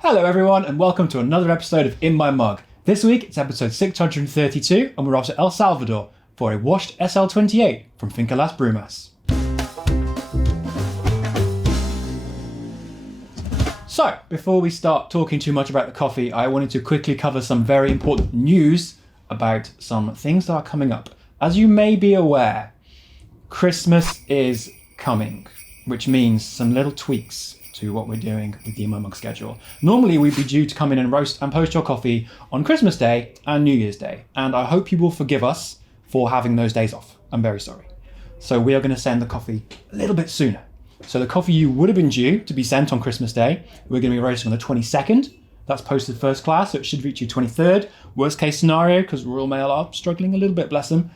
Hello everyone and welcome to another episode of In My Mug. This week it's episode 632 and we're off to El Salvador for a washed SL28 from Finca Las Brumas. So, before we start talking too much about the coffee, I wanted to quickly cover some very important news about some things that are coming up. As you may be aware, Christmas is coming, which means some little tweaks to what we're doing with the In My Mug schedule. Normally we'd be due to come in and roast and post your coffee on Christmas Day and New Year's Day, and I hope you will forgive us for having those days off. I'm very sorry. So we are going to send the coffee a little bit sooner. So the coffee you would have been due to be sent on Christmas Day, we're going to be roasting on the 22nd. That's posted first class, so it should reach you 23rd. Worst case scenario, because Royal Mail are struggling a little bit, bless them,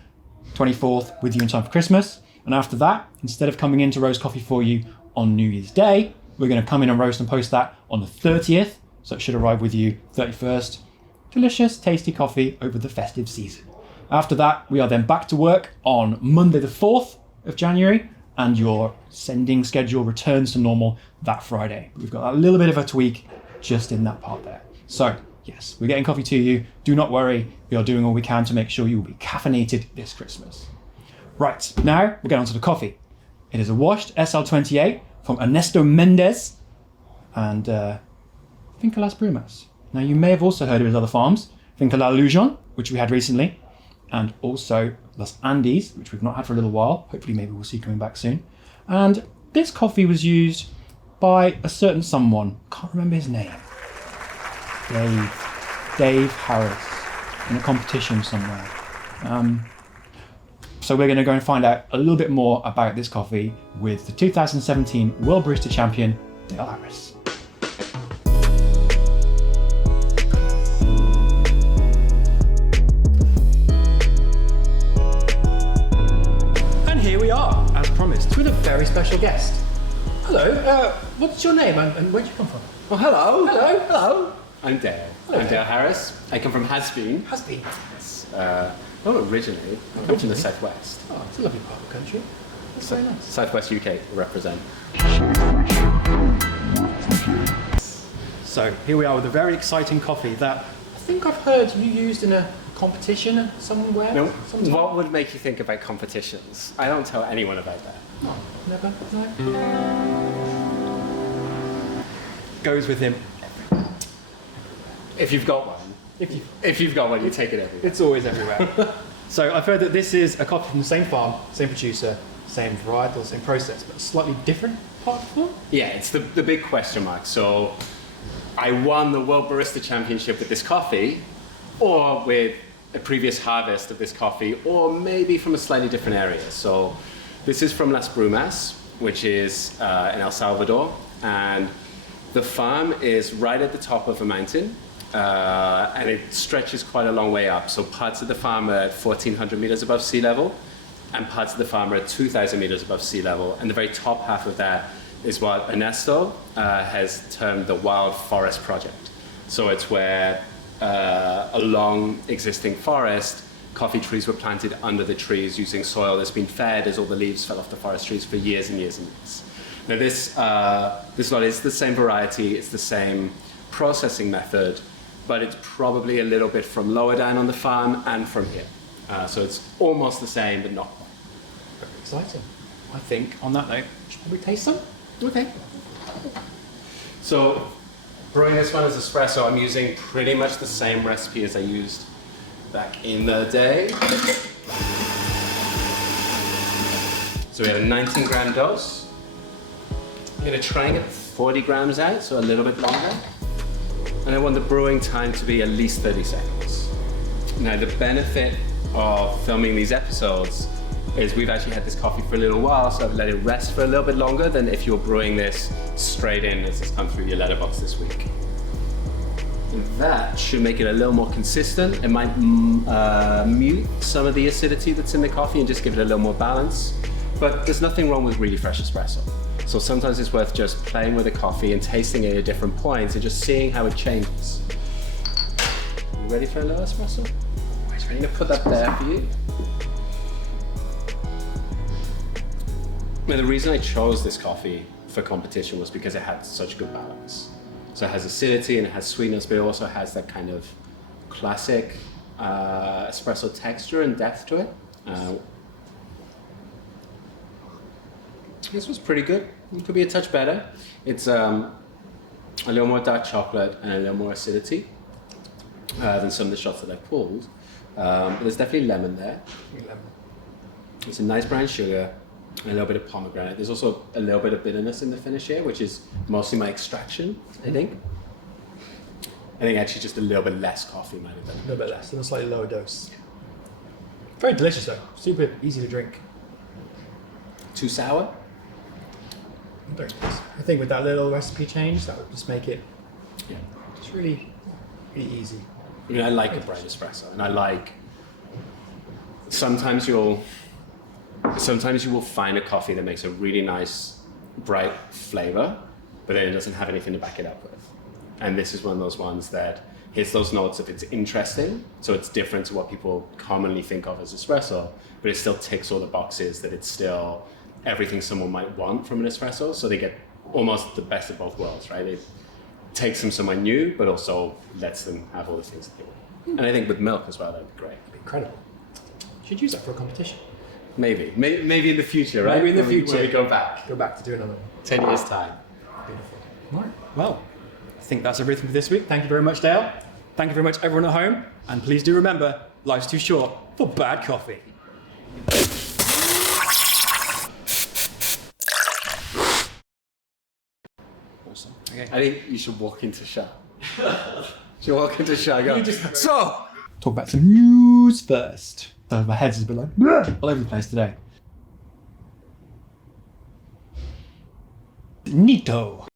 24th with you in time for Christmas. And after that, instead of coming in to roast coffee for you on New Year's Day, we're going to come in and roast and post that on the 30th, so it should arrive with you 31st. Delicious, tasty coffee over the festive season. After that, we are then back to work on Monday the 4th of January, and your sending schedule returns to normal that Friday. We've got a little bit of a tweak just in that part there. So, yes, we're getting coffee to you. Do not worry, we are doing all we can to make sure you will be caffeinated this Christmas. Right, now we'll get on to the coffee. It is a washed SL28 from Ernesto Mendez and Finca Las Brumas. Now you may have also heard of his other farms, Finca La Lujon, which we had recently, and also Los Andes, which we've not had for a little while. Hopefully maybe we'll see coming back soon. And this coffee was used by a certain someone, can't remember his name, Dave Harris, in a competition somewhere. So we're going to go and find out a little bit more about this coffee with the 2017 World Barista Champion, Dale Harris. And here we are, as promised, with a very special guest. Hello, what's your name and where do you come from? Well, hello. Hello. Hello. I'm Dale. Hello, I'm Dale. Dale Harris. I come from Hasbeen. Hasbeen. Yes. Not originally. I'm from the southwest. Oh, it's a lovely part of the country. That's very nice. Southwest UK represent. So here we are with a very exciting coffee that I think I've heard you used in a competition somewhere. No. Sometime. What would make you think about competitions? I don't tell anyone about that. No, never. No. Goes with him. If you've got one. If you've got one, you take it everywhere. It's always everywhere. So I've heard that this is a coffee from the same farm, same producer, same varietal, same process, but slightly different part of the farm? Yeah, it's the big question mark. So I won the World Barista Championship with this coffee, or with a previous harvest of this coffee, or maybe from a slightly different area. So this is from Las Brumas, which is in El Salvador, and the farm is right at the top of a mountain. And it stretches quite a long way up. So parts of the farm are at 1,400 meters above sea level, and parts of the farm are at 2,000 meters above sea level. And the very top half of that is what Ernesto has termed the Wild Forest Project. So it's where along existing forest, coffee trees were planted under the trees using soil that's been fed as all the leaves fell off the forest trees for years and years and years. Now this lot is the same variety, it's the same processing method, but it's probably a little bit from lower down on the farm and from here. So it's almost the same, but not quite. Very exciting. I think, on that note, should probably taste some? Okay. So, brewing this one as espresso, I'm using pretty much the same recipe as I used back in the day. So we had a 19 gram dose. I'm gonna try and get 40 grams out, so a little bit longer. And I want the brewing time to be at least 30 seconds. Now the benefit of filming these episodes is we've actually had this coffee for a little while, so I've let it rest for a little bit longer than if you're brewing this straight in as it's come through your letterbox this week. And that should make it a little more consistent. It might mute some of the acidity that's in the coffee and just give it a little more balance. But there's nothing wrong with really fresh espresso. So sometimes it's worth just playing with the coffee and tasting it at different points and just seeing how it changes. You ready for a little espresso? I'm going to put that there for you. Now the reason I chose this coffee for competition was because it had such good balance. So it has acidity and it has sweetness, but it also has that kind of classic espresso texture and depth to it. This was pretty good. It could be a touch better. It's a little more dark chocolate and a little more acidity than some of the shots that I've pulled. But there's definitely lemon there. It's a nice brown sugar and a little bit of pomegranate. There's also a little bit of bitterness in the finish here, which is mostly my extraction, I think. I think actually just a little bit less coffee might have been. A little bit less, and a slightly lower dose. Very delicious though. Super easy to drink. Too sour? I think with that little recipe change, that would just make it just really easy. You know, I like a bright espresso, and I like. Sometimes you will find a coffee that makes a really nice, bright flavor, but then it doesn't have anything to back it up with. And this is one of those ones that hits those notes if it's interesting, so it's different to what people commonly think of as espresso, but it still ticks all the boxes that it's still everything someone might want from an espresso, so they get almost the best of both worlds, right? It takes them somewhere new, but also lets them have all the things that they want. And I think with milk as well, that'd be great. Incredible. Should use that for a competition. Maybe in the future, right? Maybe in the future. When we go back. Go back to do another one. 10 years time. Beautiful. All right. Well, I think that's everything for this week. Thank you very much, Dale. Thank you very much, everyone at home. And please do remember, life's too short for bad coffee. Awesome. Okay. I think you should walk into shot. Should walk into shot. Go. So, talk about some news first. So my head's a bit like all over the place today. Neato.